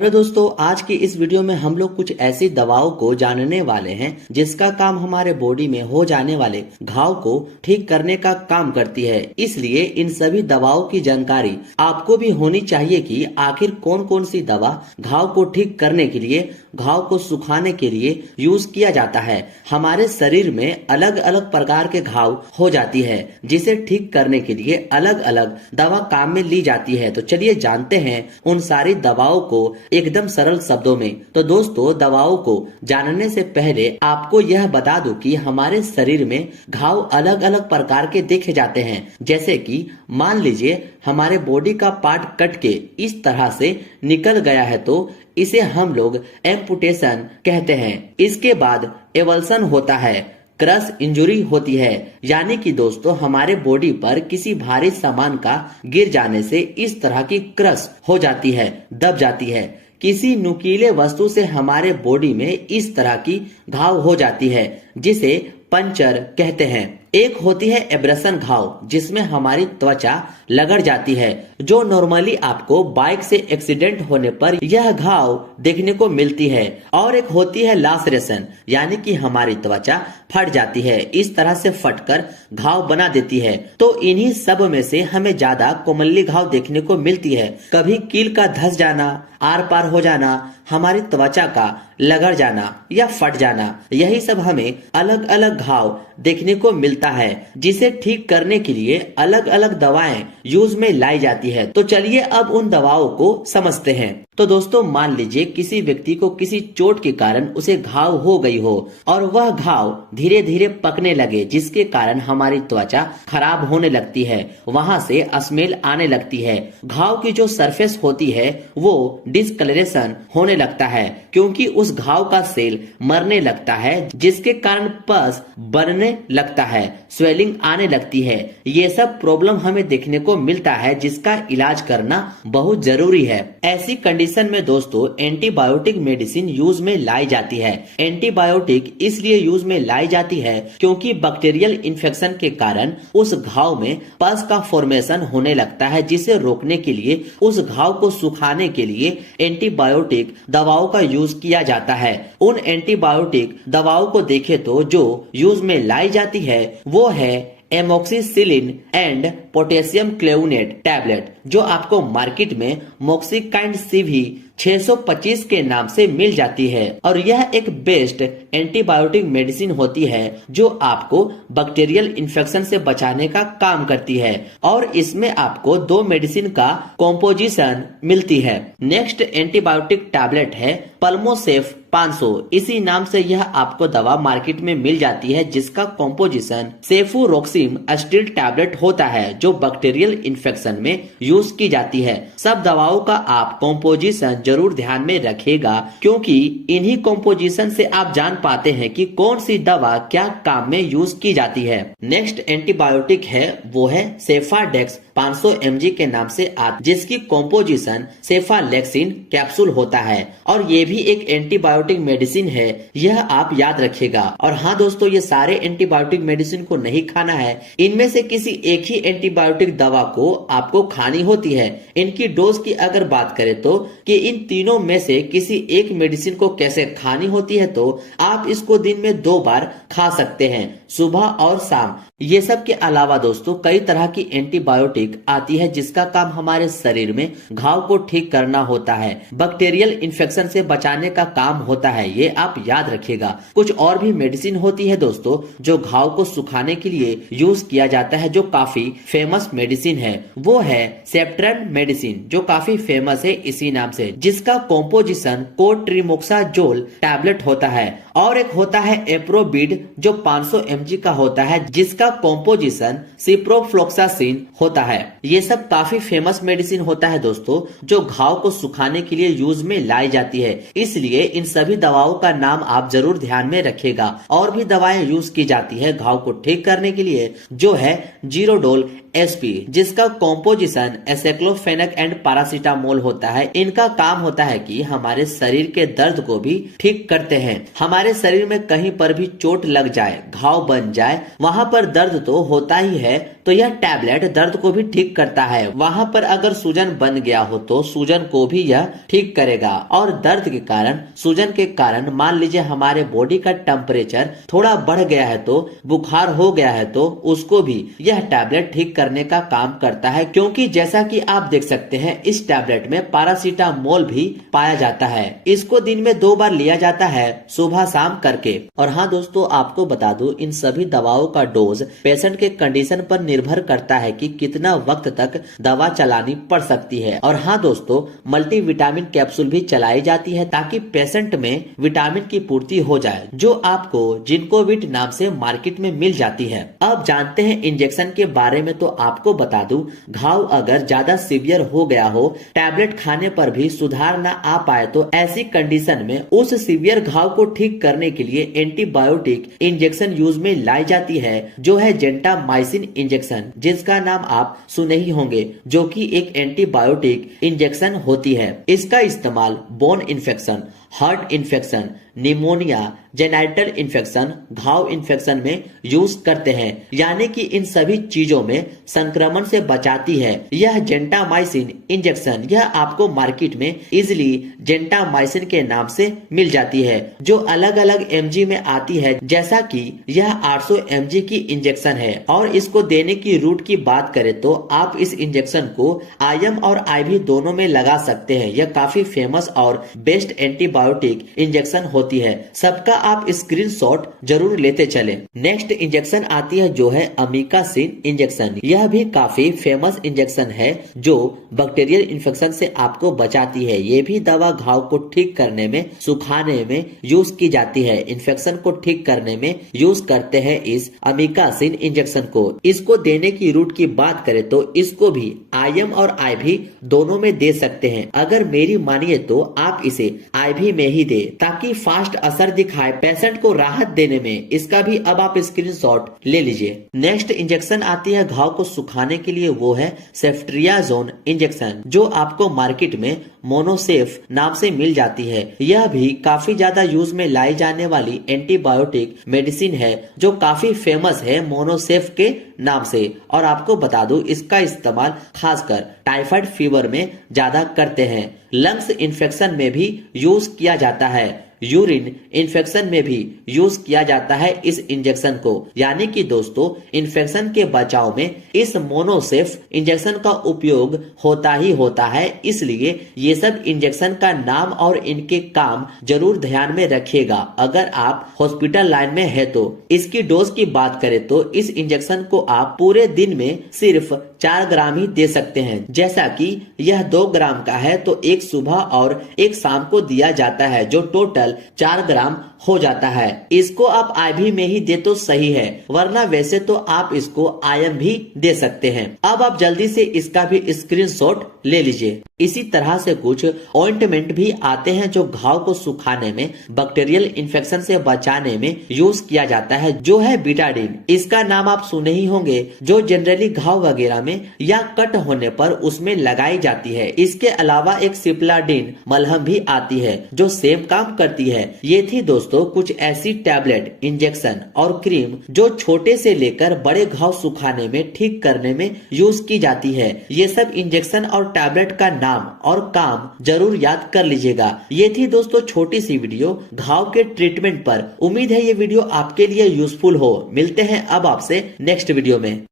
Hello दोस्तों, आज की इस वीडियो में हम लोग कुछ ऐसी दवाओं को जानने वाले हैं जिसका काम हमारे बॉडी में हो जाने वाले घाव को ठीक करने का काम करती है। इसलिए इन सभी दवाओं की जानकारी आपको भी होनी चाहिए कि आखिर कौन कौन सी दवा घाव को ठीक करने के लिए, घाव को सुखाने के लिए यूज किया जाता है। हमारे शरीर में अलग अलग प्रकार के घाव हो जाती है जिसे ठीक करने के लिए अलग अलग दवा काम में ली जाती है। तो चलिए जानते हैं उन सारी दवाओं को एकदम सरल शब्दों में। तो दोस्तों, दवाओं को जानने से पहले आपको यह बता दूं कि हमारे शरीर में घाव अलग अलग प्रकार के देखे जाते हैं। जैसे कि मान लीजिए हमारे बॉडी का पार्ट कट के इस तरह से निकल गया है तो इसे हम लोग एम्पुटेशन कहते हैं। इसके बाद एवल्सन होता है, क्रश इंजुरी होती है, यानी कि दोस्तों हमारे बॉडी पर किसी भारी सामान का गिर जाने से इस तरह की क्रश हो जाती है, दब जाती है। किसी नुकीले वस्तु से हमारे बॉडी में इस तरह की घाव हो जाती है जिसे पंचर कहते हैं। एक होती है एब्रेशन घाव जिसमें हमारी त्वचा लगड़ जाती है, जो नॉर्मली आपको बाइक से एक्सीडेंट होने पर यह घाव देखने को मिलती है। और एक होती है लासरेशन, यानी कि हमारी त्वचा फट जाती है, इस तरह से फटकर घाव बना देती है। तो इन्हीं सब में से हमें ज्यादा कॉमनली घाव देखने को मिलती है। कभी कील का धस जाना, आर पार हो जाना, हमारी त्वचा का लगड़ जाना या फट जाना, यही सब हमें अलग अलग घाव देखने को मिलता है जिसे ठीक करने के लिए अलग अलग दवाएं यूज में लाई जाती है। तो चलिए अब उन दवाओं को समझते हैं। तो दोस्तों, मान लीजिए किसी व्यक्ति को किसी चोट के कारण उसे घाव हो गई हो और वह घाव धीरे धीरे पकने लगे, जिसके कारण हमारी त्वचा खराब होने लगती है, वहां से स्मेल आने लगती है। घाव की जो सरफेस होती है वो डिस्कलरेशन होने लगता है क्योंकि उस घाव का सेल मरने लगता है, जिसके कारण पस बनने लगता है, स्वेलिंग आने लगती है। ये सब प्रॉब्लम हमें देखने को मिलता है जिसका इलाज करना बहुत जरूरी है। ऐसी कंडीशन में दोस्तों एंटीबायोटिक मेडिसिन यूज में लाई जाती है। एंटीबायोटिक इसलिए यूज में लाई जाती है क्योंकि बैक्टीरियल इन्फेक्शन के कारण उस घाव में पस का फॉर्मेशन होने लगता है, जिसे रोकने के लिए, उस घाव को सुखाने के लिए एंटीबायोटिक दवाओं का यूज किया जाता है। उन एंटीबायोटिक दवाओं को देखे तो जो यूज में लाई जाती है वो है एमोक्सिसिलिन एंड पोटेशियम क्लेउनेट टैबलेट, जो आपको मार्केट में मोक्सिकाइंड सीवी 625 के नाम से मिल जाती है। और यह एक बेस्ट एंटीबायोटिक मेडिसिन होती है जो आपको बैक्टीरियल इन्फेक्शन से बचाने का काम करती है। और इसमें आपको 2 मेडिसिन का कॉम्पोजिशन मिलती है। नेक्स्ट एंटीबायोटिक टैबलेट है पल्मोसेफ 500। इसी नाम से यह आपको दवा मार्केट में मिल जाती है जिसका कॉम्पोजिशन सेफुरोक्सिम एसिड टैबलेट होता है, जो बैक्टीरियल इन्फेक्शन में यूज की जाती है। सब दवाओं का आप कॉम्पोजिशन जरूर ध्यान में रखिएगा क्योंकि इन्हीं कॉम्पोजिशन से आप जान पाते हैं कि कौन सी दवा क्या काम में यूज की जाती है। नेक्स्ट एंटीबायोटिक है वो है सेफाडेक्स 500 mg के नाम से जिसकी कॉम्पोजिशन सेफालेक्सिन कैप्सूल होता है और ये भी एक एंटीबायोटिक मेडिसिन है, यह आप याद रखिएगा। और हाँ दोस्तों, ये सारे एंटीबायोटिक मेडिसिन को नहीं खाना है, इनमें से किसी एक ही एंटीबायोटिक दवा को आपको खानी होती है। इनकी डोज की अगर बात करें तो कि इन तीनों में से किसी एक मेडिसिन को कैसे खानी होती है, तो आप इसको दिन में 2 बार खा सकते हैं, सुबह और शाम। ये सब के अलावा दोस्तों कई तरह की एंटीबायोटिक आती है जिसका काम हमारे शरीर में घाव को ठीक करना होता है, बैक्टीरियल इन्फेक्शन से बचाने का काम होता है, ये आप याद रखिएगा। कुछ और भी मेडिसिन होती है दोस्तों जो घाव को सुखाने के लिए यूज किया जाता है, जो काफी फेमस मेडिसिन है। वो है सेप्ट्रेन मेडिसिन, जो काफी फेमस है इसी नाम से, जिसका कॉम्पोजिशन कोट्रिमोक्साजोल टैबलेट होता है। और एक होता है एप्रोबिड जो 500 mg का होता है, जिसका कॉम्पोजिशन सिप्रोफ्लोक्सासिन होता है। ये सब काफी फेमस मेडिसिन होता है दोस्तों जो घाव को सुखाने के लिए यूज में लाई जाती है। इसलिए इन सभी दवाओं का नाम आप जरूर ध्यान में रखिएगा। और भी दवाएं यूज की जाती है घाव को ठीक करने के लिए, जो है जीरोडोल SP, जिसका कॉम्पोजिशन एसाइक्लोफेनेक एंड पैरासीटामोल होता है। इनका काम होता है कि हमारे शरीर के दर्द को भी ठीक करते हैं। हमारे शरीर में कहीं पर भी चोट लग जाए, घाव बन जाए, वहां पर दर्द तो होता ही है, तो यह टैबलेट दर्द को भी ठीक करता है। वहां पर अगर सूजन बन गया हो तो सूजन को भी यह ठीक करेगा। और दर्द के कारण, सूजन के कारण मान लीजिए हमारे बॉडी का टेम्परेचर थोड़ा बढ़ गया है, तो बुखार हो गया है, तो उसको भी यह टैबलेट ठीक करने का काम करता है। क्योंकि जैसा कि आप देख सकते हैं, इस टैबलेट में पैरासीटामोल भी पाया जाता है। इसको दिन में 2 बार लिया जाता है, सुबह शाम करके। और हाँ दोस्तों, आपको बता दूं, इन सभी दवाओं का डोज पेशेंट के कंडीशन पर निर्भर करता है कि कितना वक्त तक दवा चलानी पड़ सकती है। और हाँ दोस्तों, मल्टी विटामिन कैप्सूल भी चलाई जाती है ताकि पेशेंट में विटामिन की पूर्ति हो जाए, जो आपको जिंकोविट नाम से मार्केट में मिल जाती है। अब जानते हैं इंजेक्शन के बारे में। तो आपको बता दूं, घाव अगर ज्यादा सीवियर हो गया हो, टैबलेट खाने पर भी सुधार न आ पाए, तो ऐसी कंडीशन में उस सीवियर घाव को ठीक करने के लिए एंटीबायोटिक इंजेक्शन यूज में लाई जाती है, जो है जेंटामाइसिन इंजेक्शन, जिसका नाम आप सुने ही होंगे, जो कि एक एंटीबायोटिक इंजेक्शन होती है। इसका इस्तेमाल bone infection, heart infection, pneumonia, genital infection, घाव इन्फेक्शन में यूज करते हैं। यानी कि इन सभी चीजों में संक्रमण से बचाती है यह जेंटामाइसिन इंजेक्शन। यह आपको मार्केट में इजिली जेंटामाइसिन के नाम से मिल जाती है, जो अलग अलग mg में आती है। जैसा कि यह 800 mg की इंजेक्शन है। और इसको देने की रूट की बात करें तो आप इस इंजेक्शन को IM और IV दोनों में लगा सकते हैं। यह काफी फेमस और बेस्ट एंटीबायोटिक इंजेक्शन होती है। सबका आप स्क्रीनशॉट जरूर लेते चले। नेक्स्ट इंजेक्शन आती है, जो है अमीकासिन इंजेक्शन। यह भी काफी फेमस इंजेक्शन है, जो बैक्टीरियल इन्फेक्शन से आपको बचाती है। ये भी दवा घाव को ठीक करने में, सुखाने में यूज की जाती है। इन्फेक्शन को ठीक करने में यूज करते हैं इस अमीकासिन इंजेक्शन को। इसको देने की रूट की बात करें तो इसको भी IM और IV दोनों में दे सकते हैं। अगर मेरी मानिए तो आप इसे IV में ही दे, ताकि फास्ट असर दिखाए, पेशेंट को राहत देने में। इसका भी अब आप स्क्रीनशॉट ले लीजिए। नेक्स्ट इंजेक्शन आती है घाव को सुखाने के लिए, वो है सेफ्ट्रियाजोन इंजेक्शन, जो आपको मार्केट में मोनोसेफ नाम से मिल जाती है। यह भी काफी ज्यादा यूज में लाई जाने वाली एंटीबायोटिक मेडिसिन है, जो काफी फेमस है मोनोसेफ के नाम से। और आपको बता दूं, इसका इस्तेमाल खासकर टाइफाइड फीवर में ज्यादा करते हैं। लंग्स इन्फेक्शन में भी यूज किया जाता है। यूरिन इन्फेक्शन में भी यूज किया जाता है इस इंजेक्शन को। यानी कि दोस्तों, इन्फेक्शन के बचाव में इस मोनोसेफ इंजेक्शन का उपयोग होता ही होता है। इसलिए ये सब इंजेक्शन का नाम और इनके काम जरूर ध्यान में रखिएगा। अगर आप हॉस्पिटल लाइन में है तो इसकी डोज की बात करें तो इस इंजेक्शन को आप पूरे दिन में सिर्फ 4 ग्राम ही दे सकते हैं। जैसा कि यह 2 ग्राम का है, तो एक सुबह और एक शाम को दिया जाता है, जो टोटल 4 ग्राम हो जाता है। इसको आप IV में ही दे तो सही है, वरना वैसे तो आप इसको IM भी दे सकते हैं। अब आप जल्दी से इसका भी स्क्रीनशॉट ले लीजिए। इसी तरह से कुछ ऑइंटमेंट भी आते हैं, जो घाव को सुखाने में, बैक्टीरियल इन्फेक्शन से बचाने में यूज किया जाता है, जो है बीटाडीन। इसका नाम आप सुने ही होंगे, जो जनरली घाव वगैरह में या कट होने पर उसमें लगाई जाती है। इसके अलावा एक सिप्लाडीन मलहम भी आती है, जो सेम काम करती है। ये थी दोस्तों कुछ ऐसी टैबलेट, इंजेक्शन और क्रीम जो छोटे से लेकर बड़े घाव सुखाने में, ठीक करने में यूज की जाती है। ये सब इंजेक्शन और टैबलेट का नाम और काम जरूर याद कर लीजिएगा। ये थी दोस्तों छोटी सी वीडियो घाव के ट्रीटमेंट पर। उम्मीद है ये वीडियो आपके लिए यूजफुल हो। मिलते हैं अब आपसे नेक्स्ट वीडियो में।